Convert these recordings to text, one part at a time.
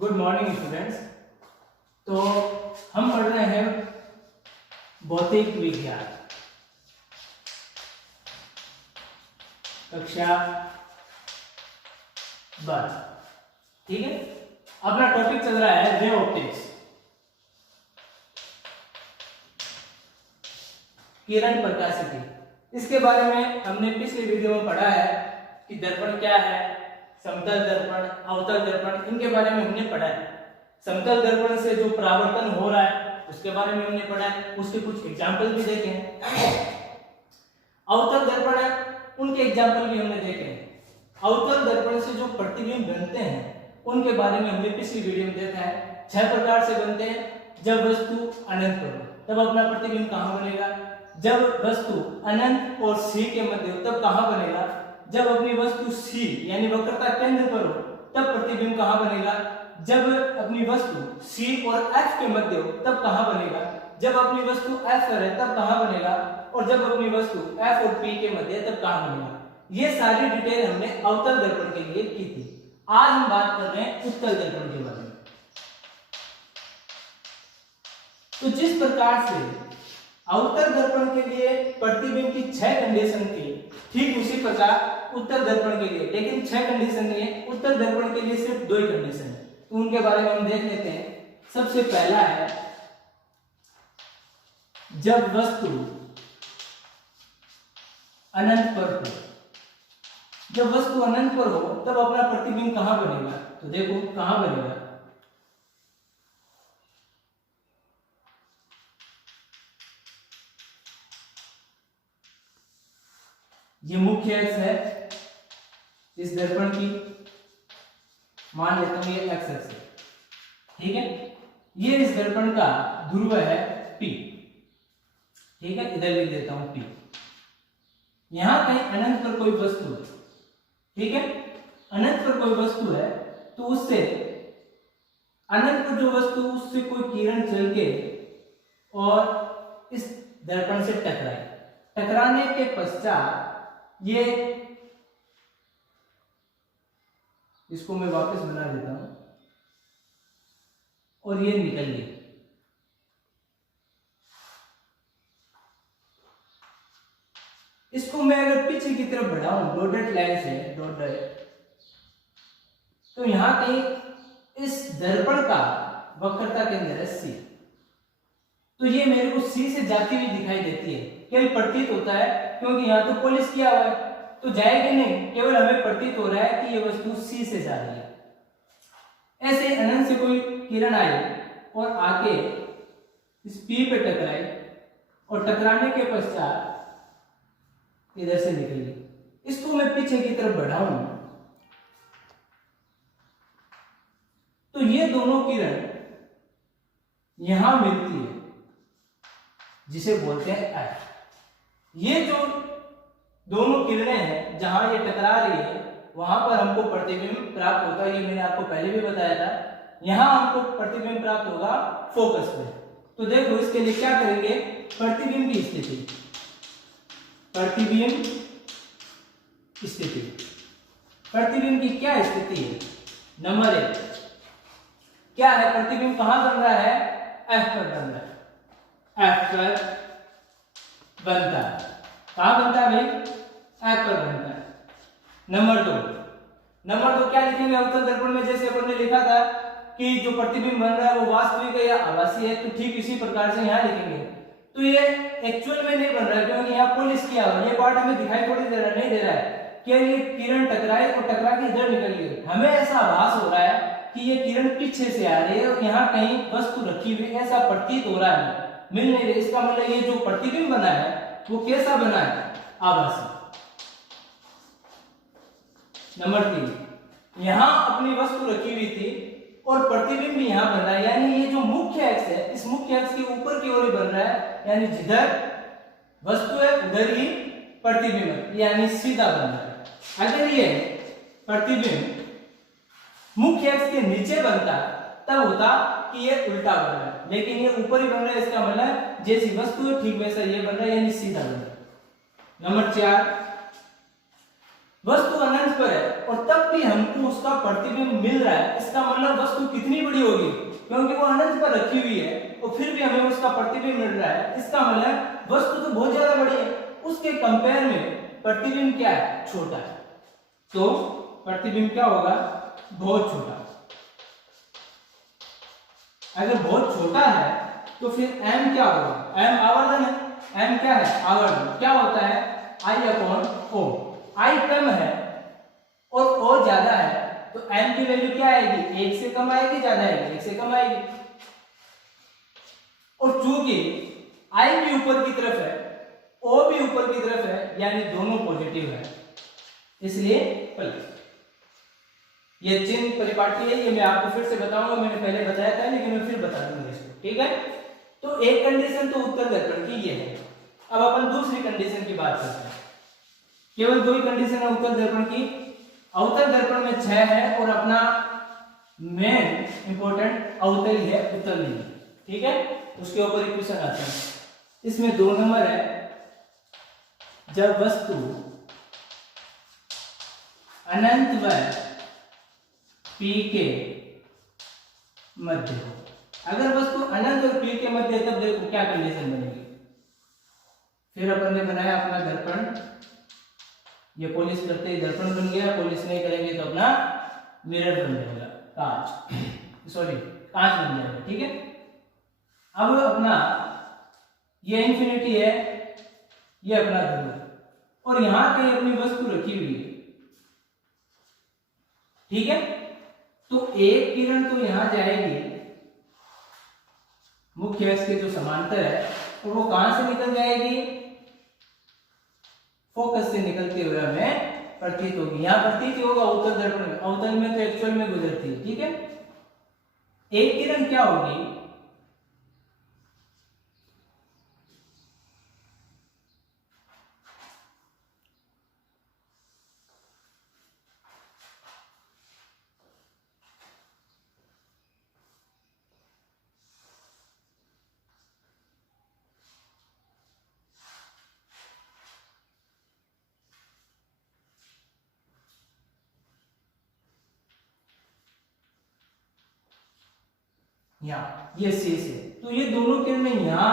Good morning students. तो हम पढ़ रहे हैं भौतिक विज्ञान कक्षा 12। ठीक है, अपना टॉपिक चल रहा है रे ऑप्टिक्स, किरण प्रकाशिकी। इसके बारे में हमने पिछले वीडियो में पढ़ा है कि दर्पण क्या है, समतल दर्पण, अवतल दर्पण, इनके बारे में हमने पढ़ा है। समतल दर्पण से जो परावर्तन हो रहा है उसके बारे में हमने पढ़ा है, उसके कुछ एग्जाम्पल भी देखे हैं। अवतल दर्पण है, उनके एग्जाम्पल भी हमने देखे हैं। अवतल दर्पण से जो प्रतिबिंब बनते हैं उनके बारे में हमने पिछली वीडियो में देखा है। 6 प्रकार से बनते हैं। जब वस्तु अनंत पर हो तब अपना प्रतिबिंब कहाँ बनेगा, जब वस्तु अनंत और सी के मध्य हो तब कहाँ बनेगा, जब अपनी वस्तु सी यानी वक्रता केंद्र पर हो तब प्रतिबिंब कहाँ बनेगा, जब अपनी वस्तु सी और एफ के मध्य हो तब कहाँ बनेगा, जब अपनी वस्तु एफ पर है तब कहाँ बनेगा, और जब अपनी वस्तु एफ और पी के मध्य है तब कहाँ बनेगा। ये सारी डिटेल हमने अवतल दर्पण के लिए की थी। आज हम बात कर रहे हैं उत्तल दर्पण के बारे में। तो जिस प्रकार से अवतल दर्पण के लिए प्रतिबिंब की 6 कंडीशन थी, ठीक उसी प्रकार उत्तल दर्पण के लिए, लेकिन 6 कंडीशन नहीं है, उत्तल दर्पण के लिए सिर्फ 2 ही कंडीशन है। तो उनके बारे में हम देख लेते हैं। सबसे पहला है जब वस्तु अनंत पर हो। जब वस्तु अनंत पर हो तब अपना प्रतिबिंब कहां बनेगा, तो देखो कहां बनेगा, ये मुख्य अक्ष है इस दर्पण की, मान लेता हूं ये एक्स अक्ष है। ठीक है, ये इस दर्पण का ध्रुव है P। ठीक है, इधर लिख देता हूं P। यहां कहीं अनंत पर कोई वस्तु है, ठीक है, अनंत पर कोई वस्तु है तो उससे अनंत पर जो वस्तु उससे कोई किरण चल के और इस दर्पण से टकराए, टकराने के पश्चात ये, इसको मैं वापस बना देता हूं, और ये निकल गई। इसको मैं अगर पीछे की तरफ बढ़ाऊं डॉटेड लाइन से, डॉटेड, तो यहां कहीं इस दर्पण का वक्रता केंद्र है C। तो ये मेरे को C से जाती हुई दिखाई देती है, केवल प्रतीत होता है क्योंकि यहां तो पॉलिश किया हुआ है, तो जाएगी नहीं, केवल हमें प्रतीत हो रहा है कि ये वस्तु C से जा रही है। ऐसे अनंत से कोई किरण आए और आके इस P पे टकराए और टकराने के पश्चात इधर से निकल गई। इसको मैं पीछे की तरफ बढ़ाऊं तो ये दोनों किरण यहां मिलती है जिसे बोलते हैं F। ये जो दोनों किरणें हैं जहां ये टकरा रही है वहां पर हमको प्रतिबिंब प्राप्त होगा। ये मैंने आपको पहले भी बताया था। यहां हमको प्रतिबिंब प्राप्त होगा फोकस पे। तो देखो इसके लिए क्या करेंगे, प्रतिबिंब की स्थिति, प्रतिबिंब स्थिति, प्रतिबिंब की क्या स्थिति है, नंबर 1 क्या है, प्रतिबिंब कहां बन रहा है, F पर बन रहा है, F पर बनता है। कहां बनता है भाई, F पर बनता है। नंबर 2 क्या लिखेंगे अवतल दर्पण में, जैसे अपन ने लिखा था कि जो प्रतिबिंब बन रहा है वो वास्तविक है या आभासी है, तो ठीक इसी प्रकार से यहां लिखेंगे। तो ये एक्चुअल में नहीं बन रहा है क्योंकि यहाँ पॉलिश किया हुआ, ये पार्ट हमें दिखाई थोड़ी दे रहा नहीं दे रहा है कि ये किरण टकराए और टकरा के इधर निकल गई। हमें ऐसा आभास हो रहा है कि ये किरण पीछे से आ रही है और यहाँ कहीं वस्तु रखी हुई, ऐसा प्रतीत हो रहा है, मिल नहीं रही। इसका मतलब ये जो प्रतिबिंब बना है वो कैसा बना है, आभासी। नंबर 3 यहाँ अपनी वस्तु रखी हुई थी और प्रतिबिंब भी यहाँ बन रहा है, यानी ये जो मुख्य अक्ष है इस मुख्य अक्ष के ऊपर की ओर ही बन रहा है, यानी जिधर वस्तु है उधर ही प्रतिबिंब है, यानी सीधा बन रहा है। अगर ये प्रतिबिंब मुख्य अक्ष के नीचे बनता तब होता कि ये उल्टा बन रहा है, लेकिन ये ऊपर ही बन रहा है, इसका मतलब जैसी वस्तु है ठीक वैसा ये बन रहा है, यानी सीधा बन रहा है। नंबर 4 वस्तु अनंत पर है और तब भी हमको उसका प्रतिबिंब मिल रहा है, इसका मतलब वस्तु कितनी बड़ी होगी, क्योंकि वो अनंत पर रखी हुई है और फिर भी हमें उसका प्रतिबिंब मिल रहा है, इसका मतलब वस्तु तो बहुत ज्यादा बड़ी है, उसके कंपेयर में प्रतिबिंब क्या है, छोटा है। तो प्रतिबिंब क्या होगा, बहुत छोटा। अगर बहुत छोटा है तो फिर m क्या होगा, m आवर्धन है, m क्या है, आवर्धन। क्या होता है, I/O, I कम है और O ज्यादा है तो m की वैल्यू क्या आएगी, 1 से कम आएगी, ज्यादा आएगी, 1 से कम आएगी। और चूंकि I भी ऊपर की तरफ है, O भी ऊपर की तरफ है, यानी दोनों पॉजिटिव है, इसलिए प्लस। ये चिन्ह परिपाटी है, ये मैं आपको फिर से बताऊंगा, मैंने पहले बताया था लेकिन मैं फिर बता दूंगा इसको, ठीक है। तो एक कंडीशन तो उत्तल दर्पण की ये है। अब अपन दूसरी कंडीशन की बात करते हैं। केवल दो ही कंडीशन है उत्तल दर्पण की। अवतल दर्पण में 6 है और अपना मेन इंपॉर्टेंट अवतल ही है, उत्तल नहीं, ठीक है। उसके ऊपर इक्वेशन आते हैं। इसमें 2 नंबर है, जब वस्तु अनंत व P के मध्य हो। अगर वस्तु अनंत और P के मध्य, तब देखो क्या कंडीशन बनेगी। फिर अपन ने बनाया अपना दर्पण, ये पॉलिश करते ही दर्पण बन गया, पॉलिश नहीं करेंगे तो अपना मिरर बन जाएगा, कांच, सॉरी कांच बन जाएगा, ठीक है। अब अपना ये इंफिनिटी है, ये अपना ध्रुव और यहां कहीं अपनी वस्तु रखी हुई है, ठीक है। तो एक किरण तो यहां जाएगी मुख्य अक्ष के जो समांतर है, और वो कहां से निकल जाएगी, फोकस से निकलते हुए हमें प्रतीत होगी। यहां प्रतीत होगा उत्तल दर्पण में, अवतल में तो एक्चुअल में गुजरती है, ठीक है। एक किरण क्या होगी, यहाँ ये शेष है, तो ये दोनों किरणें यहाँ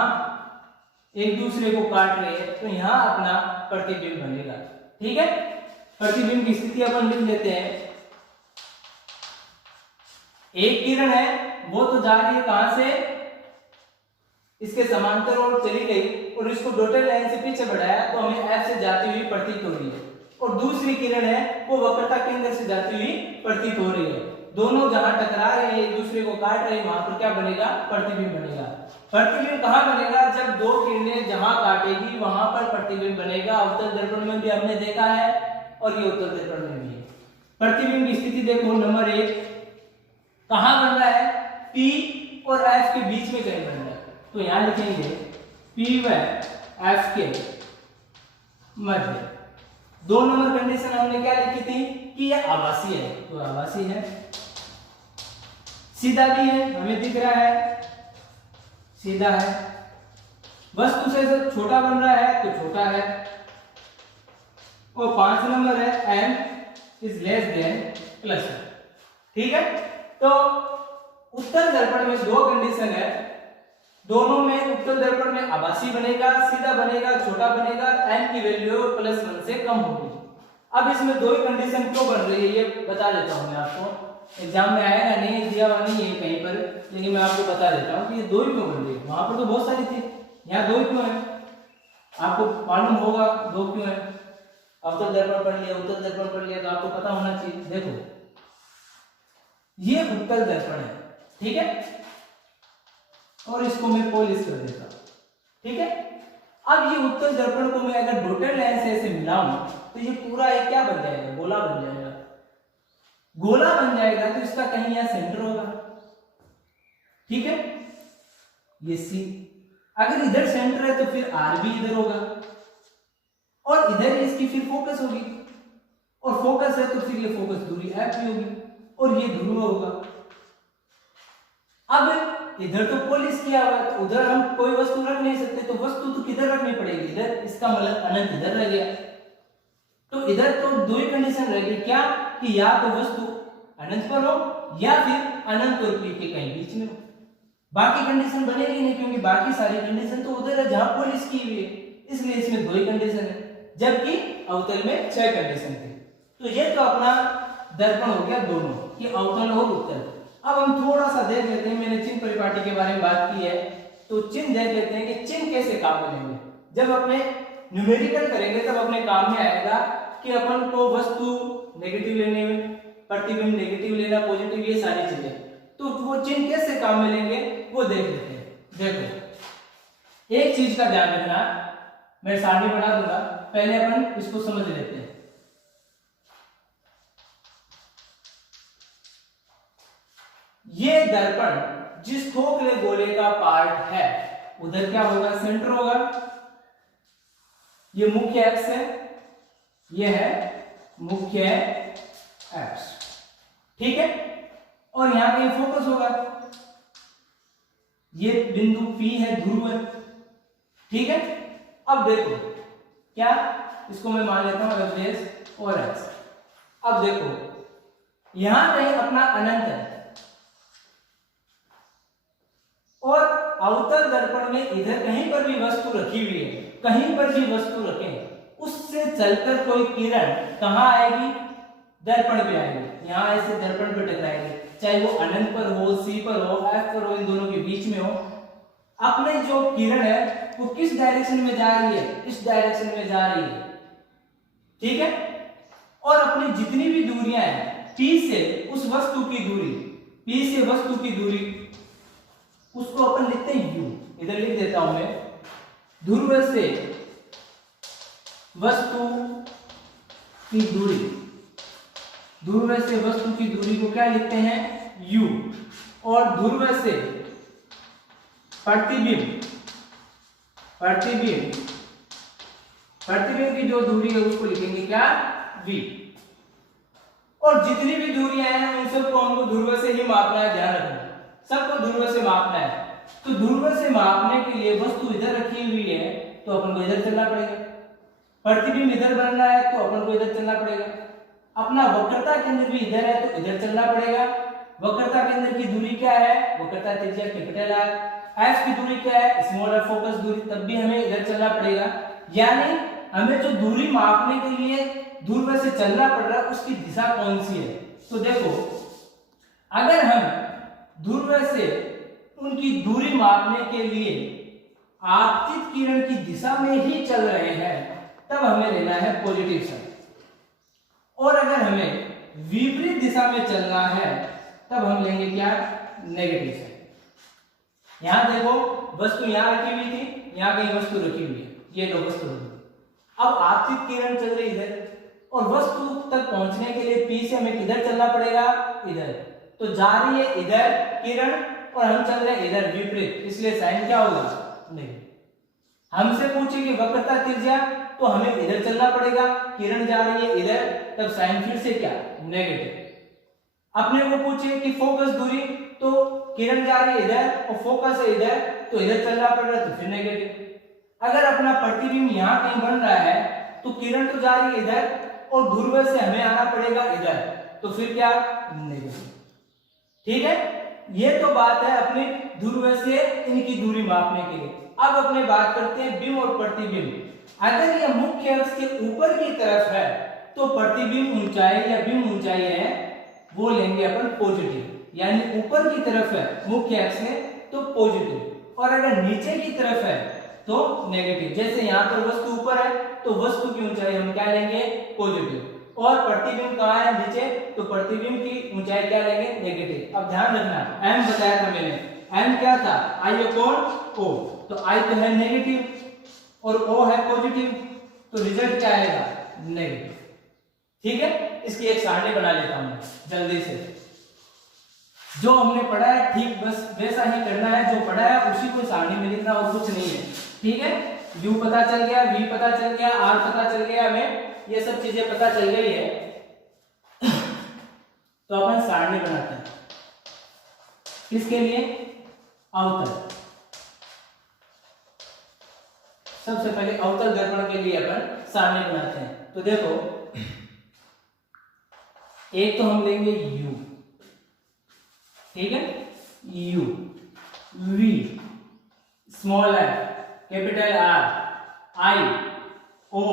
एक दूसरे को काट रहे हैं, तो यहाँ अपना प्रतिबिंब बनेगा, ठीक है। प्रतिबिंब की स्थिति अपन लिख लेते हैं। एक किरण है वो तो जा रही है कहां से, इसके समांतर और चली गई और इसको डॉटेड लाइन से पीछे बढ़ाया तो हमें F से जाती हुई प्रतीत हो रही है, और दूसरी किरण है वो वक्रता केंद्र से जाती हुई प्रतीत हो रही है। दोनों जहां टकरा रहे हैं, एक दूसरे को काट रहे हैं, वहां पर क्या बनेगा, प्रतिबिंब बनेगा। प्रतिबिंब कहां बनेगा, जब दो किरणें जहां काटेगी वहां पर प्रतिबिंब बनेगा। अवतल दर्पण में भी हमने देखा है और ये उत्तल दर्पण में भी है। प्रतिबिंब की स्थिति देखो, नंबर 1 कहां बन रहा है, P और F के बीच में कहीं बन रहा है, तो यहां लिखेंगे P व F के मध्य। 2 नंबर कंडीशन हमने क्या लिखी थी कि यह आभासी है, तो आभासी है। सीधा भी है, हमें दिख रहा है सीधा है। वस्तु से छोटा बन रहा है तो छोटा है। और 5 नंबर है m is less than plus, ठीक है। तो उत्तल दर्पण में 2 कंडीशन है, दोनों में उत्तल दर्पण में आभासी बनेगा, सीधा बनेगा, छोटा बनेगा, m की वैल्यू +1 से कम होगी। अब इसमें 2 ही कंडीशन क्यों बन रही है ये बता देता हूं मैं आपको। एग्जाम में आएगा नहीं, दिया हुआ नहीं है कहीं पर, लेकिन मैं आपको बता देता हूं कि ये 2 ही क्यों बन रही है। वहां पर तो बहुत सारी थी, यहाँ 2 क्यों है, आपको मालूम होगा 2 क्यों है। अवतल दर्पण पढ़ लिया, उत्तल दर्पण पढ़ लिया, तो आपको पता होना चाहिए। देखो ये उत्तल दर्पण है, ठीक है, और इसको मैं पॉलिश कर देता हूं, ठीक है। अब ये उत्तल दर्पण को मैं अगर डॉटेड लाइन से ऐसे मिलाऊं तो ये पूरा एक क्या बन जाएगा, गोला बन जाएगा। गोला बन जाएगा तो इसका कहीं यहां सेंटर होगा, ठीक है, ये C। अगर इधर सेंटर है तो फिर R भी इधर होगा, और इधर इसकी फिर फोकस होगी, और फोकस है तो फिर ये फोकस दूरी F भी होगी, और ये ध्रुव होगा। अब इधर तो पॉलिश किया हुआ है तो उधर हम कोई वस्तु रख नहीं सकते, तो वस्तु तो किधर रखनी पड़ेगी, इधर। इसका मतलब अनंत इधर रह गया, तो इधर तो दो ही कंडीशन रहेगी, क्या कि या तो वस्तु अनंत पर हो या फिर अनंत और p के कहीं बीच में हो। बाकी कंडीशन बनेगी नहीं, क्योंकि बाकी सारी कंडीशन तो उधर है जहां पोल इसकी हुई है, इसलिए इसमें दो ही कंडीशन है, जबकि अवतल में 6 कंडीशन थी। तो ये तो अपना दर्पण हो गया दोनों, कि अवतल और उत्तल। अब हम थोड़ा सा देख लेते हैं, मैंने चिन्ह परिपाटी के बारे में बात की है, तो चिन्ह देख लेते हैं कि चिन्ह कैसे काम में लेंगे। जब अपने न्यूमेरिकल करेंगे तब अपने काम में आएगा कि अपन को वस्तु नेगेटिव लेने में, प्रतिबिंब नेगेटिव लेना, पॉजिटिव, ये सारी चीजें, तो वो चिन्ह कैसे काम में लेंगे वो देख लेते हैं। देखो एक चीज का ध्यान रखना, मैं सारणी बना दूंगा, पहले अपन इसको समझ लेते हैं। ये दर्पण जिस खोखले गोले का पार्ट है उधर क्या होगा, सेंटर होगा। ये मुख्य एक्स है, ये है मुख्य एक्स, ठीक है, और यहां कहीं फोकस होगा, ये बिंदु P है, ध्रुव है, ठीक है। अब देखो क्या, इसको मैं मान लेता हूं एफ और एक्स। अब देखो यहां कहीं अपना अनंत है, और अवतल दर्पण में इधर कहीं पर भी वस्तु रखी हुई है, कहीं पर भी वस्तु रखें, उससे चलकर कोई किरण कहां आएगी, दर्पण पे आएगी, यहां ऐसे दर्पण पे टकराएगी, चाहे वो अनंत पर हो, सी पर हो, एफ पर हो, इन दोनों के बीच में हो। अपने जो किरण है वो किस डायरेक्शन में जा रही है, इस डायरेक्शन में जा रही है, ठीक है। और अपनी जितनी भी दूरियां हैं P से उस वस्तु की दूरी, P से वस्तु की दूरी, उसको अपन लिखते हैं U, इधर लिख देता हूं मैं, ध्रुव से वस्तु की दूरी, ध्रुव से वस्तु की दूरी को क्या लिखते हैं, U, और ध्रुव से प्रतिबिंब, प्रतिबिंब, प्रतिबिंब की जो दूरी है उसको लिखेंगे क्या, V। और जितनी भी दूरियां हैं उन सबको हमको ध्रुव से ही मापना है, ध्यान रखना, सबको ध्रुव से मापना है। तो ध्रुव से मापने के लिए वस्तु इधर रखी हुई है तो अपन को इधर चलना पड़ेगा, प्रतिबिंब इधर बन रहा है तो अपन को इधर चलना पड़ेगा, अपना वक्रता केंद्र भी इधर है तो इधर चलना पड़ेगा। वक्रता केंद्र की दूरी क्या है, वक्रता त्रिज्या कैपिटल R, एफ की दूरी क्या है, स्मॉल r, फोकस दूरी, तब भी हमें इधर चलना पड़ेगा। यानी हमें जो दूरी मापने के लिए ध्रुव से चलना पड़ रहा है उसकी दिशा कौन सी है। तो देखो अगर हम ध्रुव से उनकी दूरी मापने के लिए आपतित किरण की दिशा में ही चल रहे हैं तब हमें लेना है पॉजिटिव साइड, और अगर हमें विपरीत दिशा में चलना है तब हम लेंगे क्या, नेगेटिव साइड। यहां देखो वस्तु यहां रखी हुई थी, यहां कहीं वस्तु रखी हुई है, ये लो वस्तु रखी। अब आपतित किरण चल रही इधर, और वस्तु तक पहुंचने के लिए P से हमें किधर चलना पड़ेगा, इधर, तो जा रही है इधर किरण और हम चल रहे हैं इधर विपरीत, इसलिए साइन क्या होगा, नेगेटिव। हमसे पूछे कि वक्रता त्रिज्या, तो हमें इधर चलना पड़ेगा, किरण जा रही है इधर, तब साइन फिर से क्या, नेगेटिव। अपने को पूछे कि फोकस दूरी, तो किरण जा रही है इधर और फोकस है इधर, तो इधर चलना पड़ रहा है तो फिर नेगेटिव। अगर अपना प्रतिबिंब यहां कहीं बन रहा है तो किरण तो जा रही है इधर और ध्रुव से हमें आना पड़ेगा इधर, तो फिर क्या, नेगेटिव, ठीक है। ये तो बात है अपने ध्रुव से इनकी दूरी मापने के लिए। अब अपने बात करते हैं बिंब और प्रतिबिंब। अगर यह मुख्य अक्ष के ऊपर की तरफ है तो प्रतिबिंब ऊंचाई या बिंब ऊंचाई है वो लेंगे अपन पॉजिटिव, यानी ऊपर की तरफ है मुख्य अक्ष है तो पॉजिटिव, और अगर नीचे की तरफ है तो नेगेटिव। जैसे यहाँ पर वस्तु ऊपर है तो वस्तु की ऊंचाई हम क्या लेंगे, पॉजिटिव, और प्रतिबिंब कहाँ है, नीचे, तो प्रतिबिंब की ऊंचाई क्या लेंगे, नेगेटिव। अब ध्यान रखना m बताया था मैंने, m क्या था, I अपॉन O, तो I तो है नेगेटिव और O है पॉजिटिव, तो रिजल्ट क्या आएगा, नेगेटिव, ठीक है। इसकी एक सारणी बना लेता हूं जल्दी से। जो हमने पढ़ा है ठीक बस वैसा ही करना है, जो पढ़ा है उसी को सारणी में लिखना और कुछ नहीं है, ठीक है। U पता चल गया, V पता चल गया, R पता चल गया, हमें ये सब चीजें पता चल गई है। तो अपन सारणी बनाते हैं किसके लिए, अवतल। सबसे पहले अवतल दर्पण के लिए अपन सारणी बनाते हैं। तो देखो, एक तो हम लेंगे U, ठीक है, U, V, small f, capital R, I, O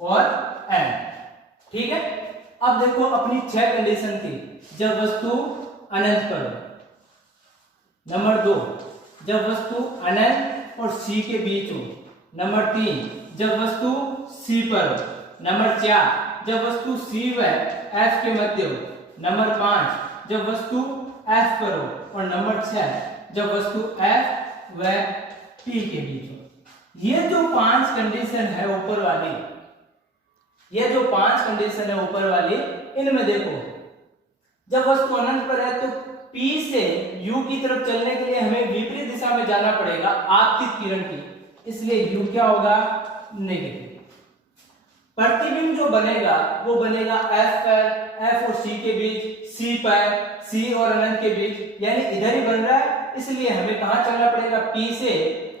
और M, ठीक है। अब देखो अपनी 6 कंडीशन थी। जब वस्तु अनंत पर हो, नंबर 2 जब वस्तु अनंत और C के बीच हो, नंबर 3 जब वस्तु C पर हो, नंबर 4 जब वस्तु C व F के मध्य हो, नंबर 5 जब वस्तु F पर हो और नंबर 6 जब वस्तु F व P के बीच हो। ये जो 5 कंडीशन है ऊपर वाली, ये जो 5 कंडीशन है ऊपर वाली, इनमें देखो जब वस्तु अनंत पर है तो P से U की तरफ चलने के लिए हमें विपरीत दिशा में जाना पड़ेगा आपतित किरण की, इसलिए U क्या होगा, नेगेटिव। प्रतिबिंब जो बनेगा वो बनेगा F पर, F और C के बीच, C पर, C और अनंत के बीच, यानी इधर ही बन रहा है, इसलिए हमें कहां चलना पड़ेगा, P से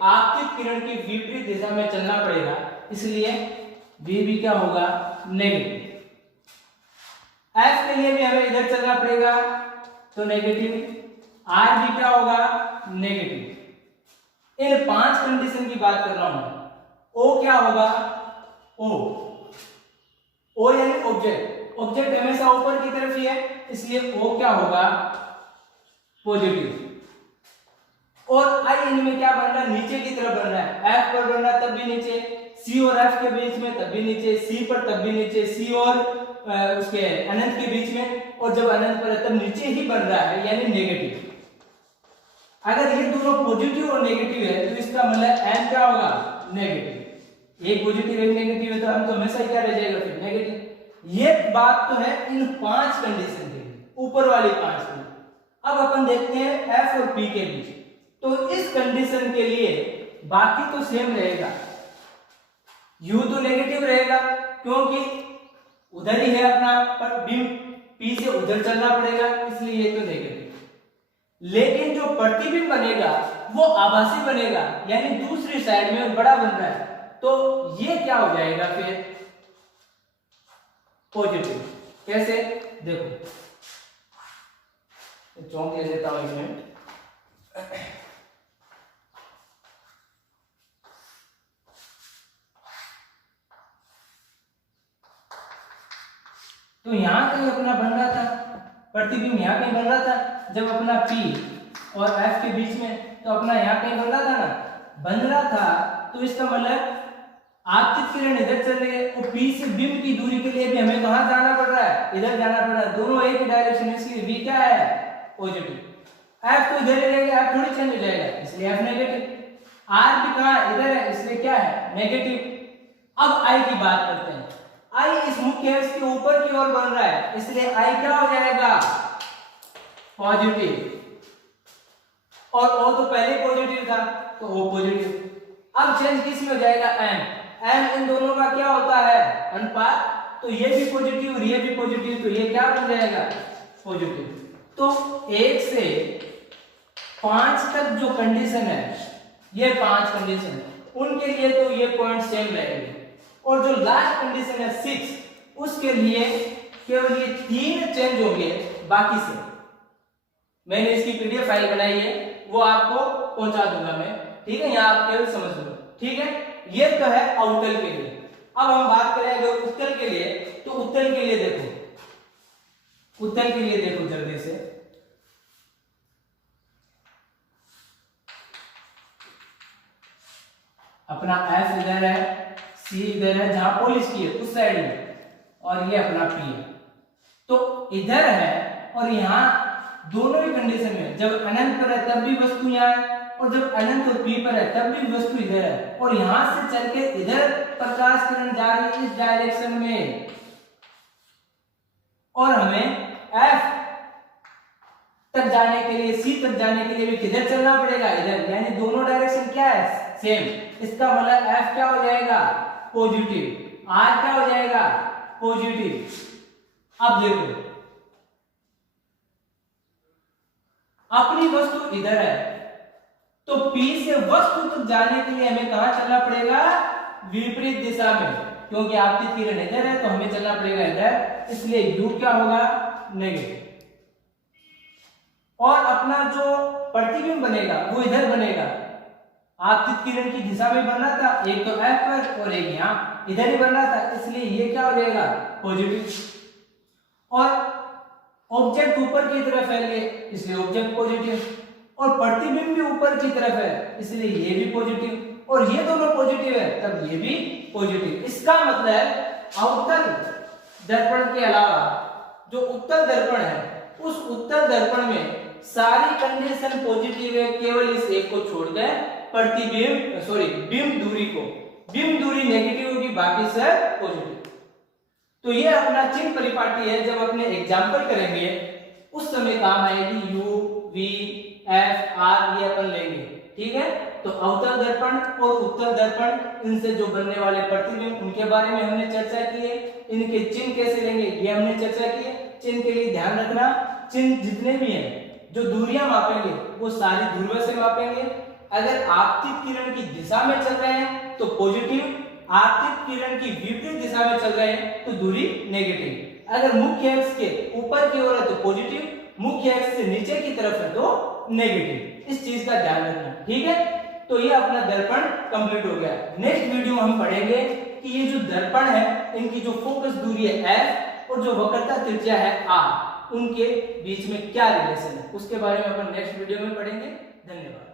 आपतित किरण की विपरीत दिशा में चलना पड़ेगा, इसलिए V भी क्या होगा, नेगेटिव। F के लिए भी हमें इधर चलना पड़ेगा तो नेगेटिव, R भी क्या होगा, नेगेटिव। इन 5 कंडीशन की बात कर रहा हूं मैं। O क्या होगा, O यानी ऑब्जेक्ट, ऑब्जेक्ट हमेशा ऊपर की तरफ ही है, इसलिए O क्या होगा, पॉजिटिव। और I इनमें क्या बन रहा है, नीचे की तरफ बन रहा है, F पर बन रहा है तब भी नीचे, C और F के बीच में तब भी नीचे, C पर तब भी नीचे, C और उसके अनंत के बीच में, और जब अनंत पर है तब नीचे ही बन रहा है, यानी नेगेटिव। अगर ये दोनों पॉजिटिव और नेगेटिव है तो इसका मतलब M क्या होगा, नेगेटिव। एक पॉजिटिव एक नेगेटिव है तो M तो हमेशा क्या रह जाएगा, फिर नेगेटिव। ये बात तो है इन 5 कंडीशन के लिए, ऊपर वाली 5 की। अब अपन देखते हैं F और P के बीच। तो इस कंडीशन के लिए बाकी तो सेम रहेगा, U तो नेगेटिव रहेगा क्योंकि उधर ही है अपना, पर बिंब P से उधर चलना पड़ेगा, इसलिए ये तो नेगेटिव। लेकिन जो प्रतिबिंब बनेगा वो आभासी बनेगा, यानी दूसरी साइड में बड़ा बन रहा है, तो ये क्या हो जाएगा फिर, पॉजिटिव। कैसे, देखो चौंक ले लेता हूं एक मिनट। तो यहां कहीं अपना बन रहा था प्रतिबिंब, यहां कहीं बन रहा था जब अपना P और F के बीच में, तो अपना यहां कहीं बन रहा था ना, बन रहा था। तो इसका मतलब आपतित किरण इधर चल रही है और P से बिंब की दूरी के लिए भी हमें कहां जाना पड़ रहा है, इधर जाना पड़ रहा है, दोनों एक ही डायरेक्शन है, इसलिए V क्या है, पॉजिटिव। F तो इधर ही रहेगा, F थोड़ी चेंज हो जाएगा, इसलिए F नेगेटिव। R भी कहां, इधर है, इसलिए क्या है, नेगेटिव। अब I की बात करते हैं। I इस मुख्य अक्ष के ऊपर की ओर बन रहा है, इसलिए I क्या हो जाएगा, पॉजिटिव। और O तो पहले पॉजिटिव था तो O पॉजिटिव। अब चेंज किस में हो जाएगा, M। M इन दोनों का क्या होता है, अनुपात, तो ये भी पॉजिटिव और ये भी पॉजिटिव, तो ये क्या बन जाएगा, पॉजिटिव। तो 1 से 5 तक जो कंडीशन है, ये 5 कंडीशन, उनके लिए तो ये पॉइंट सेम रहेंगे, और जो लास्ट कंडीशन है 6, उसके लिए केवल ये 3 चेंज होंगे, बाकी से मैंने इसकी पीडीएफ फाइल बनाई है, वो आपको पहुंचा दूंगा मैं, ठीक है, यहाँ आप केवल समझ लो, ठीक है। ये तो है अवतल के लिए। अब हम बात करेंगे उत्तल के लिए। तो उत्तल के लिए देखो, उत्तल के लिए देखो जल्दी से, अपना F इधर है, C इधर है, जहां पॉलिश की है उस साइड में, और ये अपना P है। तो इधर है और यहां दोनों ही कंडीशन में, जब अनंत पर है तब भी वस्तु यहाँ है, और जब अनंत और P पर है तब भी वस्तु इधर है, और यहां से चल के इधर प्रकाश किरण जा रही है इस डायरेक्शन में, और हमें F तक जाने के लिए, C तक जाने के लिए भी किधर चलना पड़ेगा, इधर, यानी दोनों डायरेक्शन क्या है, सेम। इसका मतलब F क्या हो जाएगा, पॉजिटिव, R क्या हो जाएगा, पॉजिटिव। अब देखो अपनी वस्तु इधर है तो P से वस्तु तक जाने के लिए हमें कहां चलना पड़ेगा? विपरीत दिशा में, क्योंकि आपतित किरण इधर है तो हमें चलना पड़ेगा इधर, इसलिए U क्या होगा? नेगेटिव। और अपना जो प्रतिबिंब बनेगा वो इधर बनेगा, आपतित किरण की दिशा में बन रहा था, एक तो F पर और एक यहाँ इधर ही बन रहा था, इसलिए ये क्या हो जाएगा? पॉजिटिव। और ऑब्जेक्ट ऊपर की तरफ है ये, इसलिए ऑब्जेक्ट पॉजिटिव, और प्रतिबिंब भी ऊपर की तरफ है, इसलिए ये भी पॉजिटिव, और ये दोनों पॉजिटिव है तब ये भी पॉजिटिव। इसका मतलब अवतल दर्पण के अलावा जो उत्तल दर्पण है, उस उत्तल दर्पण में सारी कंडीशन पॉजिटिव है, केवल इस एक को छोड़कर प्रतिबिंब बिंब दूरी को, बिंब दूरी नेगेटिव होगी, बाकी सब पॉजिटिव। तो ये अपना चिन्ह परिपाटी है, जब अपने एग्जाम्पल करेंगे उस समय काम आएगी। U, V, F, R ये अपन लेंगे, ठीक है। तो अवतल दर्पण और उत्तल दर्पण, इनसे जो बनने वाले प्रतिबिंब, उनके बारे में हमने चर्चा की है। इनके चिन्ह कैसे लेंगे ये हमने चर्चा की है। चिन्ह के लिए ध्यान रखना, चिन्ह जितने भी हैं, जो दूरियां मापेंगे वो सारी ध्रुव से मापेंगे। अगर आपतित किरण की दिशा में चल रहे हैं तो पॉजिटिव, आपतित किरण की विपरीत दिशा में चल रहे हैं तो दूरी नेगेटिव। अगर मुख्य अक्ष के ऊपर की ओर है तो पॉजिटिव, मुख्य अक्ष से नीचे की तरफ है तो नेगेटिव। इस चीज का ध्यान रखना, ठीक है। तो ये अपना दर्पण कंप्लीट हो गया। नेक्स्ट वीडियो में हम पढ़ेंगे कि ये जो दर्पण है, इनकी जो फोकस दूरी है F और जो वक्रता त्रिज्या है R, उनके बीच में क्या रिलेशन है, उसके बारे में अपन नेक्स्ट वीडियो में पढ़ेंगे। धन्यवाद।